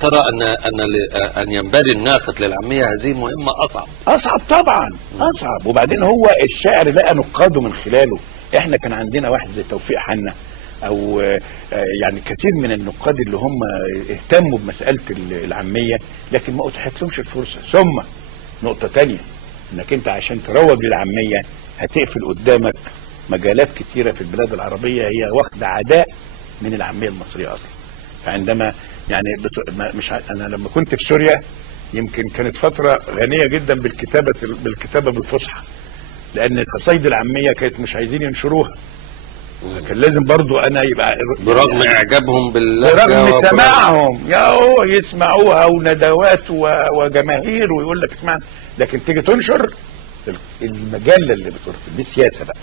ترى ان ينبري الناقد للعاميه هذه مهمه اصعب طبعا، اصعب. وبعدين هو الشاعر لقى نقاده من خلاله. احنا كان عندنا واحد زي توفيق حنا او يعني كثير من النقاد اللي هم اهتموا بمساله العاميه، لكن ما اتاحت لهمش الفرصه. ثم نقطه تانية، انك انت عشان تروج للعاميه هتقفل قدامك مجالات كتيره في البلاد العربيه هي واخده عداء من العاميه المصريه اصلا. فعندما يعني انا لما كنت في سوريا يمكن كانت فتره غنيه جدا بالكتابه بالفصحى، لان قصايد العاميه كانت مش عايزين ينشروها. كان لازم برضو انا يبقى برغم يعني اعجابهم باللهجه، برغم سماعهم يسمعوها وندوات وجماهير ويقول لك اسمع، لكن تيجي تنشر المجله اللي بترفض. دي سياسه بقى،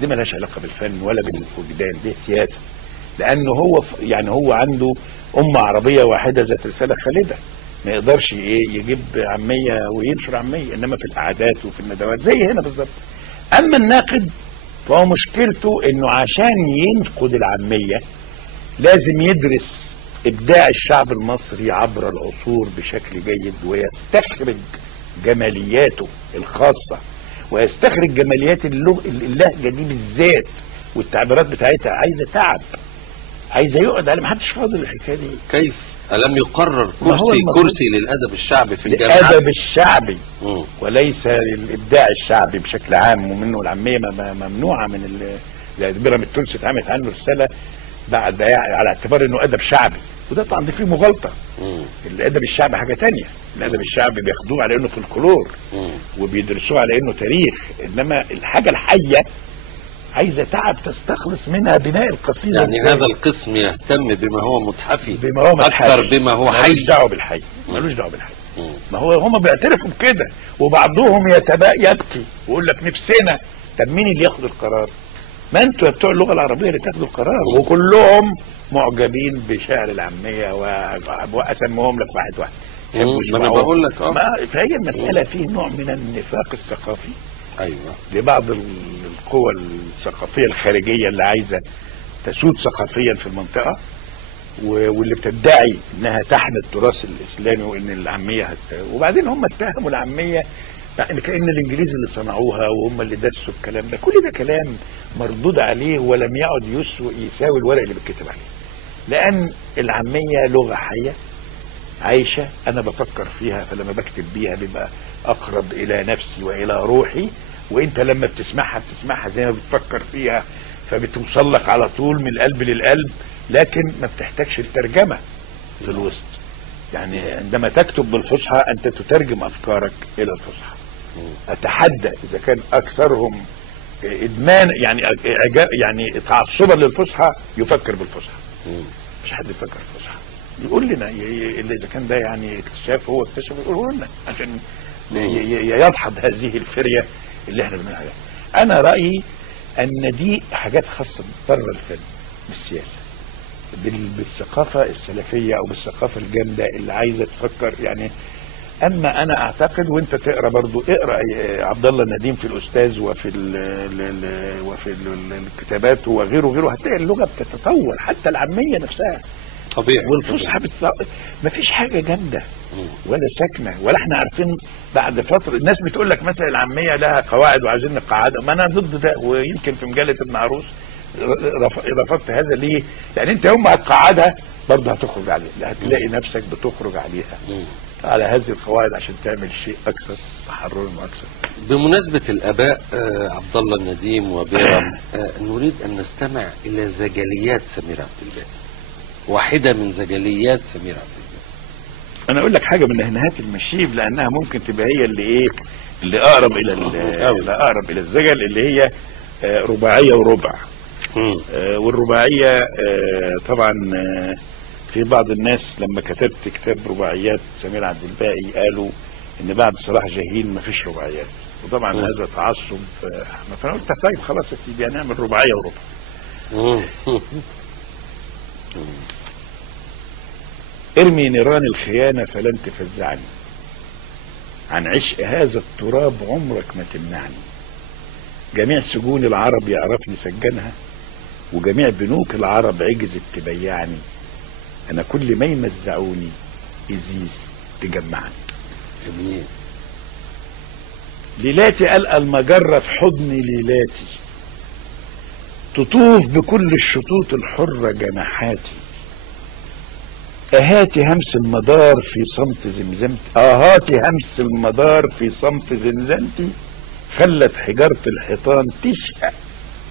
دي مالهاش علاقه بالفن ولا بالوجدان، دي سياسه. لانه هو يعني هو عنده امه عربيه واحده ذات رساله خالده، ما يقدرش يجيب عاميه وينشر عاميه، انما في القعدات وفي الندوات زي هنا بالظبط. اما الناقد فهو مشكلته انه عشان ينقد العاميه لازم يدرس ابداع الشعب المصري عبر العصور بشكل جيد، ويستخرج جمالياته الخاصه، ويستخرج جماليات اللهجه دي بالذات، والتعبيرات بتاعتها عايزه تعب، عايزه يقعد على، ما حدش فاضل الحكايه دي. كيف ألم يقرر كرسي للأدب الشعبي في الجامعات؟ الأدب الشعبي وليس للإبداع الشعبي بشكل عام، ومنه العامية ممنوعة من بيراميد التونسي اتعملت عنه رسالة بعد على اعتبار إنه أدب شعبي، وده طبعا دي فيه مغالطة. الأدب الشعبي حاجة تانية، الأدب الشعبي بياخدوه على إنه فولكلور وبيدرسوه على إنه تاريخ، إنما الحاجة الحية عايزه تعب تستخلص منها بناء القصيده. يعني هذا القسم يهتم بما هو متحفي اكثر بما هو حي. ملوش دعوه بالحي، ملوش دعوه بالحي. ما هو هم بيعترفوا بكده، وبعضهم يبكي ويقول لك نفسنا. طب مين اللي ياخد القرار؟ ما انتوا يا بتوع اللغه العربيه اللي تاخدوا القرار. وكلهم معجبين بشعر العاميه واسميهم لك واحد واحد. ما انا بقول لك فهي المساله فيه نوع من النفاق الثقافي. ايوه، لبعض القوى الثقافيه الخارجيه اللي عايزه تسود ثقافيا في المنطقه، واللي بتدعي انها تحمي التراث الاسلامي وان العاميه وبعدين هم اتهموا العاميه كأن الانجليز اللي صنعوها وهم اللي دسوا الكلام ده. كل ده كلام مردود عليه ولم يعد يساوي الورق اللي بيتكتب عليه، لان العاميه لغه حيه عايشه، انا بفكر فيها، فلما بكتب بيها بيبقى اقرب الى نفسي والى روحي، وانت لما بتسمعها زي ما بتفكر فيها، فبتوصل لك على طول من القلب للقلب، لكن ما بتحتاجش الترجمه في الوسط. يعني عندما تكتب بالفصحى انت تترجم افكارك الى الفصحى. اتحدى اذا كان اكثرهم ادمان يعني تعصبا للفصحى يفكر بالفصحى. مش حد يفكر بالفصحى. يقول لنا اللي اذا كان ده يعني اكتشاف هو اكتشف يقول لنا عشان يدحض هذه الفريه اللي احنا بنقول عليها. انا رايي ان دي حاجات خاصه بره الفن، بالسياسه، بالثقافه السلفيه او بالثقافه الجامده اللي عايزه تفكر يعني. اما انا اعتقد، وانت تقرا برضو، اقرا عبد الله النديم في الاستاذ وفي الكتابات وغيره، هتلاقي اللغه بتتطور، حتى العاميه نفسها طبيعي، والفصحى مفيش حاجه جامده ولا ساكنه، ولا احنا عارفين. بعد فتره الناس بتقول لك مثلا العاميه لها قواعد وعايزين نقعدها، ما انا ضد ده. ويمكن في مجله ابن عروس رفضت هذا. ليه؟ لان انت يوم ما هتقعدها برضه هتخرج عليها، هتلاقي نفسك بتخرج عليها على هذه القواعد عشان تعمل شيء اكثر تحررا واكثر. بمناسبه الاباء عبد الله النديم وبيرم، نريد ان نستمع الى زجليات سمير عبد الباقي، واحده من زجليات سمير عبد الباقي. انا اقول لك حاجه من نهايات المشيب، لانها ممكن تبقى هي اللي اقرب الى الزجل، اللي هي رباعيه وربع. والرباعيه طبعا في بعض الناس لما كتبت كتاب رباعيات سمير عبد الباقي قالوا ان بعد صلاح جاهين ما فيش رباعيات، وطبعا هذا تعصب. فانا قلت طيب خلاص يا سيدي هنعمل رباعيه وربع. ارمي نيران الخيانه فلن تفزعني، عن عشق هذا التراب عمرك ما تمنعني. جميع سجون العرب يعرفني سجنها، وجميع بنوك العرب عجزت تبيعني. انا كل ما يمزعوني إزيز تجمعني. جميل. ليلاتي ألقى المجرة في حضن ليلاتي، تطوف بكل الشطوط الحرة جناحاتي. أهاتي همس المدار في صمت زمزمتي، آهاتي همس المدار في صمت زمزمتي، خلت حجارة الحيطان تشهق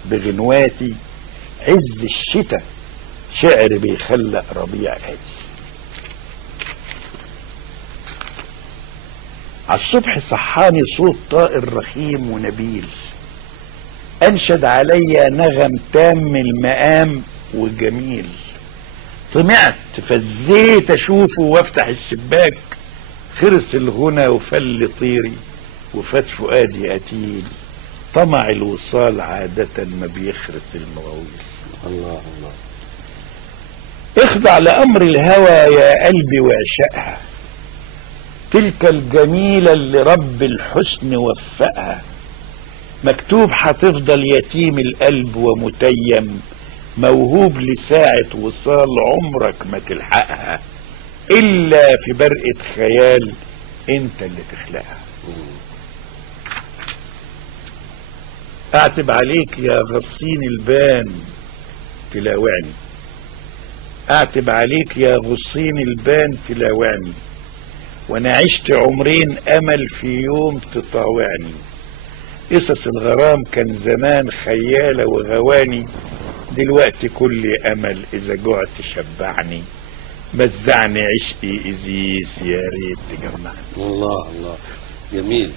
بغنواتي. عز الشتاء شعر بيخلق ربيع آتي. عالصبح صحاني صوت طائر رخيم ونبيل، أنشد عليا نغم تام المقام وجميل. طمعت فزيت أشوفه وافتح الشباك، خرس الغنى وفل طيري وفات فؤادي قتيل. طمع الوصال عادة ما بيخرس المواويل. الله الله. اخضع لأمر الهوى يا قلبي واعشقها، تلك الجميلة اللي رب الحسن وفقها. مكتوب هتفضل يتيم القلب ومتيم، موهوب لساعة وصال عمرك ما تلحقها، إلا في برقة خيال انت اللي تخلقها. اعتب عليك يا غصين البان تلاوعني، اعتب عليك يا غصين البان تلاوعني، وانا عشت عمرين امل في يوم تطاوعني. قصص الغرام كان زمان خيالة وغواني، دلوقتي كل امل اذا جعت شبعني. مزعني عشقي ازيس يا ريت تجمعني. الله الله. جميل.